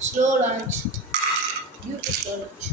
Slow launch. Due to slow launch.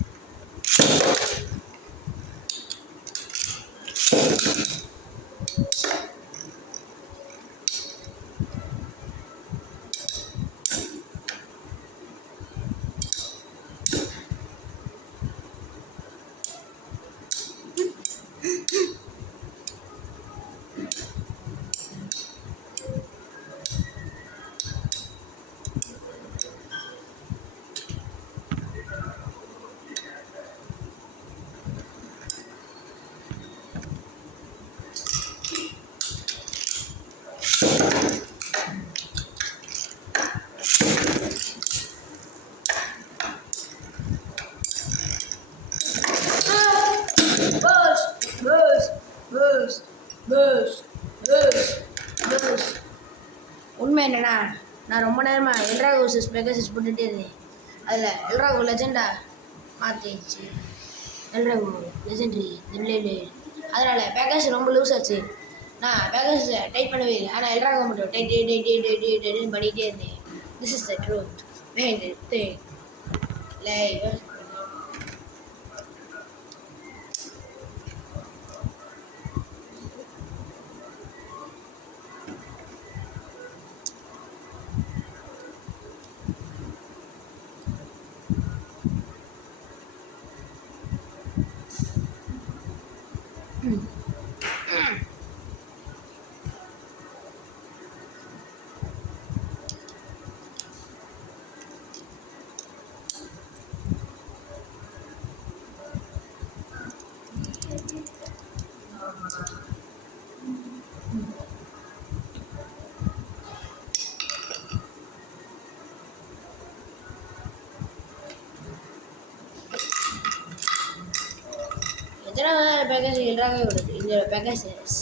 உண்மை என்னன்னா நான் ரொம்ப நேரமாக எல்ராகோ வர்சஸ் பெகாசஸ் போட்டுகிட்டே இருந்தேன். அதில் எல்ராகோ லெஜெண்டா மாற்றிடுச்சு. எல்ராகோ லெஜெண்டரி இல்லை அதனால் பெகாசஸ் ரொம்ப லூஸ் ஆச்சு. நான் பெகாசஸை டைட் பண்ணவே இல்லை. ஆனால் எல்ராகோ மட்டும் டைட் பண்ணிகிட்டே இருந்தேன். This is the truth behind it thing like எத்தனை பெகாசஸ் எல்ராகோ விடுது இந்த பெகாசஸ்.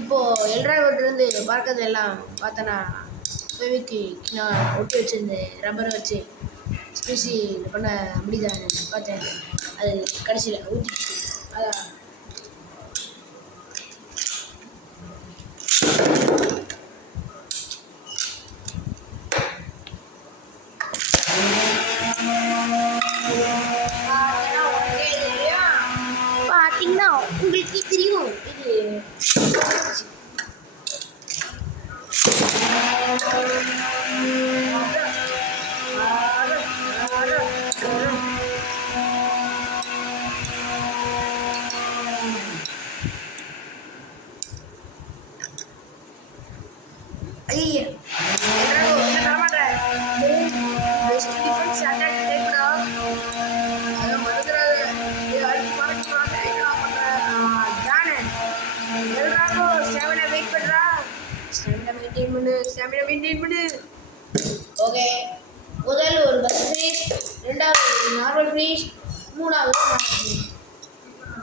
இப்போது எல்ராகோட்டிலேருந்து பார்க்கறது எல்லாம் பார்த்தோன்னா ஃபெவிக்கு நான் ஒட்டி வச்சுருந்தேன் ரப்பரை வச்சு ஸ்பெஷி பண்ண முடியுதான்னு பார்த்தேன். அது கடைசியில் ஊற்றிடுச்சு. அதான் பார்த்தீங்கன்னா உங்களுக்கு தெரியும் இது ஐயா பெஸ்ட் டிஃபென்ஸ் அட்டாக் டைப்டா அதை மறந்துடாத. எல்ராகோ ஸ்டாமினா வெயிட் பண்ணுறா. ஸ்டாமினா மெயின்டைன் பண்ணு. ஓகே, முதல் ஒரு பஸ் ஃபினிஷ், ரெண்டாவது நார்மல் ஃபினிஷ், மூணாவது normal finish.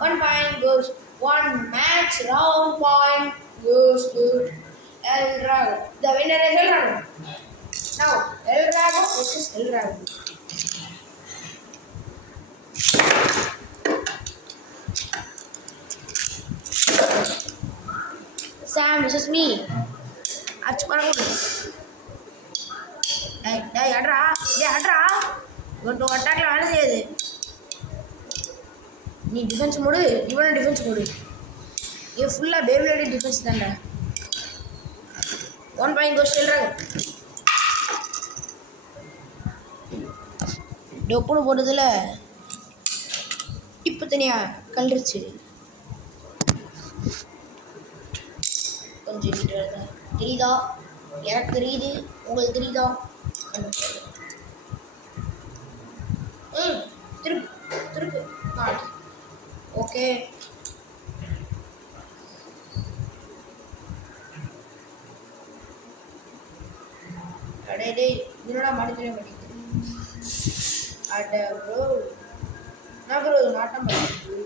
1 point goes 1 match round point goes to Elrago. The winner is Elrago. Now Elrago versus Elrago. Sam versus me. Achu paragodu. Hey, adra. Go to attack la vela seyudu. நீ defence mode, இவனும் defence mode. இது ஃபுல்லாக பேபிளேடி defence தான்டா. 1 point goes to Elrago. டொப்புன்னு போட்டதில் டிப்பு தனியாக கல்றிச்சு. கொஞ்சம் தெரியுதா? எனக்கு தெரியுது, உங்களுக்கு தெரியுதா? திருப்பு மாட்டு. ஓகே, அடே டேய் என்னடா மணிக்கவே மாட்டேங்குது. அட ப்ரோ நான் ப்ரோ நாட்டம் பண்ணுறது.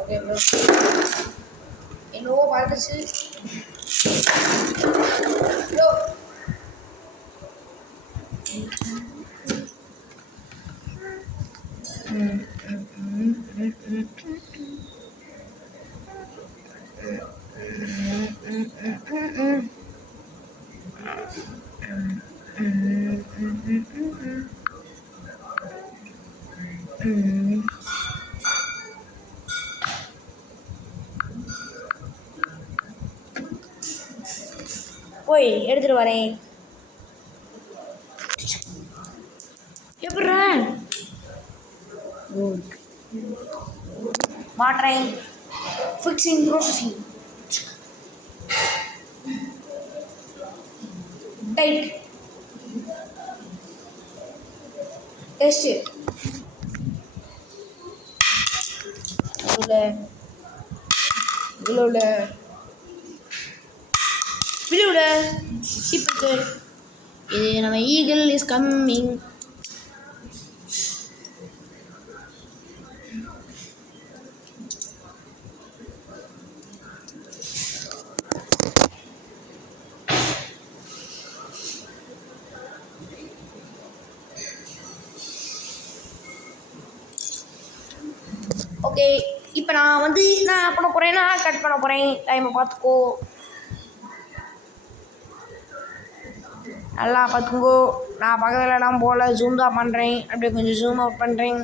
ஓகே ப்ரோ என்னவோ வாழ்ந்துச்சு ப்ரோ. போய் எடுத்துட்டு வரேன். எப்படிறா மாட்டுறேன். ஃபிக்ஸிங் ப்ரோசஸிங் டைட் டெஸ்ட் இவ்வளோ இப்போ இது நம்ம ஈகிள் இஸ் கம்மிங். ஓகே இப்போ நான் என்ன பண்ண போகிறேன்னா கட் பண்ண போகிறேன். டைமை பார்த்துக்கோ, நல்லா பார்த்துக்கோ. நான் பக்கத்துலலாம் போல் ஜூம் தான் பண்ணுறேன். அப்படியே கொஞ்சம் ஜூம் அவுட் பண்ணுறேன்.